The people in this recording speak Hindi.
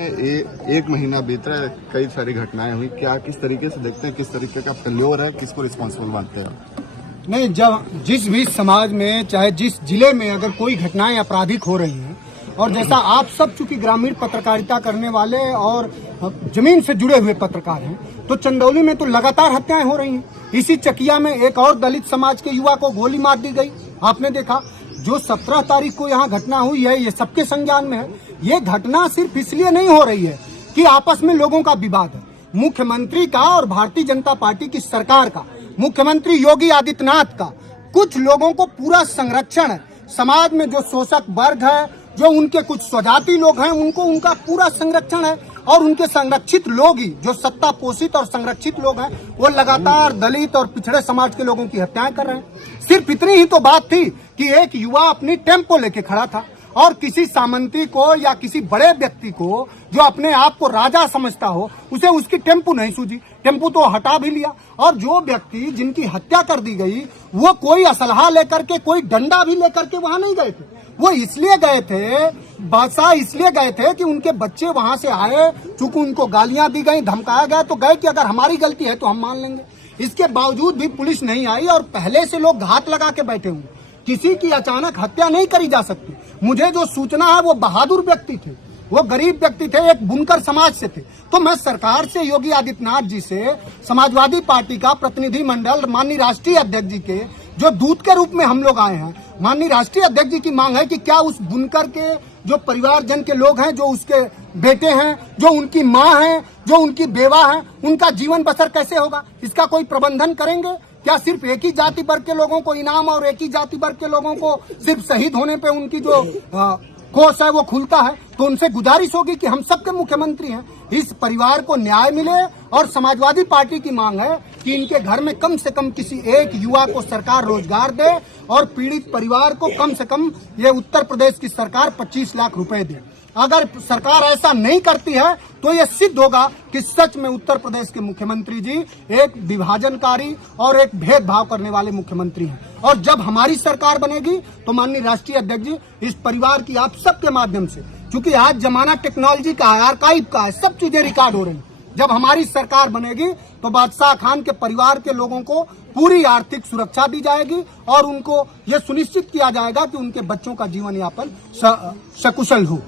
एक महीना बीत रहा है, कई सारी घटनाएं हुई। क्या किस तरीके से देखते हैं, किस तरीके का फेल्योर है, किसको रिस्पॉन्सिबल मानते हैं? नहीं, जब जिस भी समाज में चाहे जिस जिले में अगर कोई घटनाएं आपराधिक हो रही हैं, और जैसा आप सब चूंकि ग्रामीण पत्रकारिता करने वाले और जमीन से जुड़े हुए पत्रकार हैं, तो चंदौली में तो लगातार हत्याएं हो रही हैं। इसी चकिया में एक और दलित समाज के युवा को गोली मार दी गई। आपने देखा जो 17 तारीख को यहाँ घटना हुई है, ये सबके संज्ञान में है। ये घटना सिर्फ इसलिए नहीं हो रही है कि आपस में लोगों का विवाद है। मुख्यमंत्री का और भारतीय जनता पार्टी की सरकार का, मुख्यमंत्री योगी आदित्यनाथ का कुछ लोगों को पूरा संरक्षण है। समाज में जो शोषक वर्ग है, जो उनके कुछ स्वजाति लोग हैं, उनको उनका पूरा संरक्षण है। और उनके संरक्षित लोग ही, जो सत्ता पोषित और संरक्षित लोग हैं, वो लगातार दलित और पिछड़े समाज के लोगों की हत्याएं कर रहे हैं। सिर्फ इतनी ही तो बात थी कि एक युवा अपनी टेम्पो लेके खड़ा था और किसी सामंती को या किसी बड़े व्यक्ति को जो अपने आप को राजा समझता हो, उसे उसकी टेम्पो नहीं सूझी, टेम्पो तो हटा भी लिया। और जो व्यक्ति जिनकी हत्या कर दी गई, वो कोई असलहा लेकर के, कोई डंडा भी लेकर के वहां नहीं गए थे। वो इसलिए गए थे, बादशाह इसलिए गए थे कि उनके बच्चे वहां से आए, चूंकि उनको गालियां दी गई, धमकाया गया, तो गए कि अगर हमारी गलती है तो हम मान लेंगे। इसके बावजूद भी पुलिस नहीं आई और पहले से लोग घात लगा के बैठे हुए। किसी की अचानक हत्या नहीं करी जा सकती। मुझे जो सूचना है वो बहादुर व्यक्ति थे, वो गरीब व्यक्ति थे, एक बुनकर समाज से थे। तो मैं सरकार से, योगी आदित्यनाथ जी से, समाजवादी पार्टी का प्रतिनिधि मंडल, माननीय राष्ट्रीय अध्यक्ष जी के जो दूत के रूप में हम लोग आए हैं, माननीय राष्ट्रीय अध्यक्ष जी की मांग है कि क्या उस बुनकर के जो परिवारजन के लोग हैं, जो उसके बेटे हैं, जो उनकी माँ है, जो उनकी बेवा है, उनका जीवन बसर कैसे होगा, इसका कोई प्रबंधन करेंगे? क्या सिर्फ एक ही जाति वर्ग के लोगों को इनाम और एक ही जाति वर्ग के लोगों को सिर्फ शहीद होने पे उनकी जो कोष है वो खुलता है? तो उनसे गुजारिश होगी कि हम सबके मुख्यमंत्री हैं, इस परिवार को न्याय मिले। और समाजवादी पार्टी की मांग है कि इनके घर में कम से कम किसी एक युवा को सरकार रोजगार दे और पीड़ित परिवार को कम से कम ये उत्तर प्रदेश की सरकार 25 लाख रुपए दे। अगर सरकार ऐसा नहीं करती है तो ये सिद्ध होगा कि सच में उत्तर प्रदेश के मुख्यमंत्री जी एक विभाजनकारी और एक भेदभाव करने वाले मुख्यमंत्री हैं। और जब हमारी सरकार बनेगी तो माननीय राष्ट्रीय अध्यक्ष जी, इस परिवार की आप सबके माध्यम से, क्योंकि आज जमाना टेक्नोलॉजी का है, आर्काइव का है, सब चीजें रिकॉर्ड हो रही हैं। जब हमारी सरकार बनेगी तो बादशाह खान के परिवार के लोगों को पूरी आर्थिक सुरक्षा दी जाएगी और उनको ये सुनिश्चित किया जाएगा कि उनके बच्चों का जीवन यापन सकुशल हो।